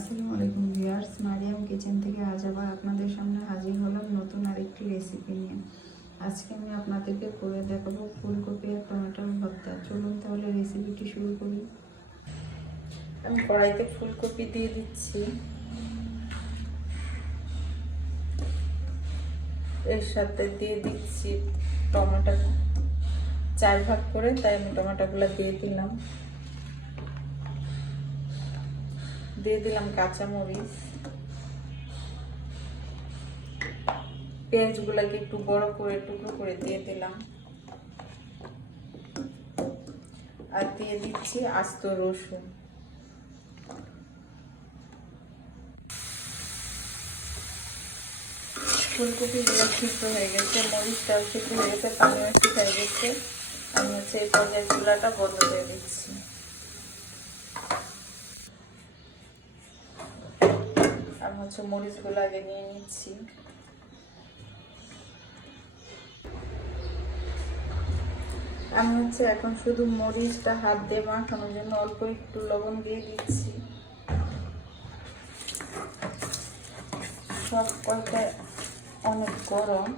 আসসালামু আলাইকুম viewers, Mariam kitchen থেকে আজ আবার আপনাদের সামনে হাজির হলাম নতুন আরেকটি রেসিপি নিয়ে। আজকে আমি আপনাদেরকে করে দেখাবো ফুলকপি আর টমেটোর ভর্তা। চলুন তাহলে রেসিপিটি শুরু করি। আমি কড়াইতে ফুলকপি দিয়ে দিচ্ছি, এর সাথে দিয়ে দিচ্ছি টমেটো 4 ভাগ করে, তাই আমি টমেটোগুলো দিয়ে দিলাম কাঁচামরিচ, পেঁয়াজগুলোকে একটু বড় করে টুকরো করে দিয়ে দিলাম, আর দিয়ে দিচ্ছি আস্ত রসুন। ফুলকপিগুলো সিদ্ধ হয়ে গেছে, মরিচটাও সিদ্ধ হয়ে গেছে, পানিও শুকিয়ে গেছে। আমি এই পর্যায়ে চুলাটা বন্ধ করে দিচ্ছি। আমি মরিচগুলো আগে নিয়ে নিচ্ছি। আমি এখন শুধু মরিচটা হাত দিয়ে মাখানোর জন্য অল্প একটু লবণ দিয়ে দিচ্ছি। সব কয়টা অনেক গরম।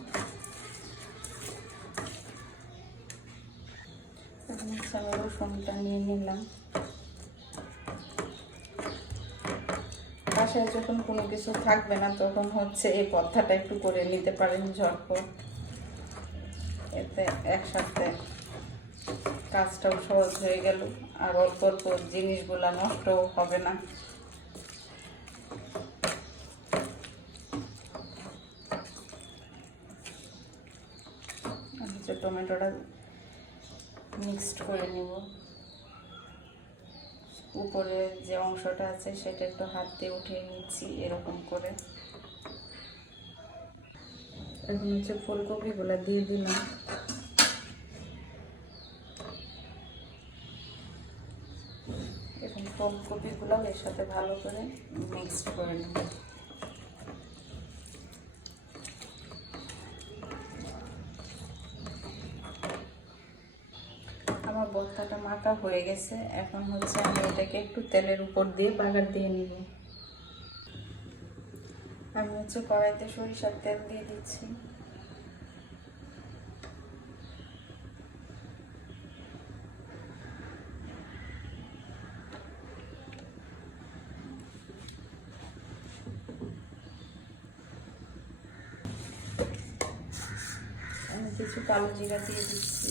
এখন আমি রসুনটা নিয়ে নিলাম। বাসায় যখন কোনো কিছু থাকবে না তখন এই ভর্তাটা একটু করে নিতে পারেন ঝটপট, এতে একসাথে কাজটাও সহজ হয়ে গেল, আর অল্প অল্প জিনিসগুলা নষ্টও হবে না। টমেটোটা মিক্সড করে নিব। উপরে যে অংশটা আছে সেটা একটু হাত দিয়ে উঠিয়ে নিচ্ছি এরকম করে। এখন ফুলকপিগুলো দিয়ে দিলাম। এখন ফুলকপিগুলো এর সাথে ভালো করে মিক্সড করে নিব। আমার ভর্তাটা মাখা হয়ে গেছে। এখন আমি এটাকে একটু তেলের উপর দিয়ে বাগার দিয়ে নিব। আমি কড়াইতে সরিষার তেল দিয়ে দিচ্ছি। আমি কিছু কালো জিরা দিয়ে দিচ্ছি।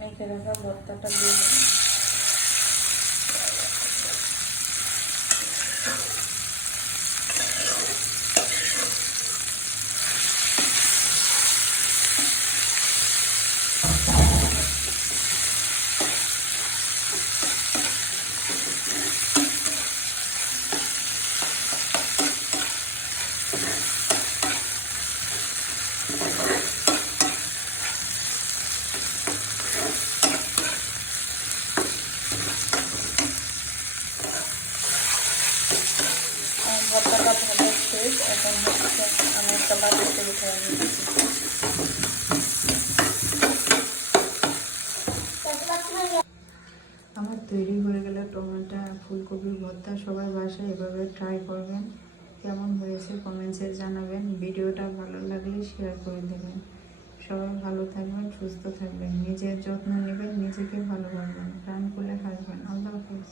মেখে রাখা ভর্তাটা দিয়ে দিলাম। ভর্তাটা ভাজা শেষ। এখন আমি একটা বাটিতে উঠে নিচ্ছি। আমার তৈরি হয়ে গেল টমেটো ফুলকপির ভর্তা। সবাই বাসায় এভাবে ট্রাই করবেন। কেমন হয়েছে কমেন্টসে জানাবেন। ভিডিওটা ভালো লাগলে শেয়ার করে দেবেন। সবাই ভালো থাকবেন, সুস্থ থাকবেন, নিজের যত্ন নেবেন, নিজেকে ভালো রাখবেন, প্রাণ খুলে হাসবেন। আল্লাহ হাফেজ।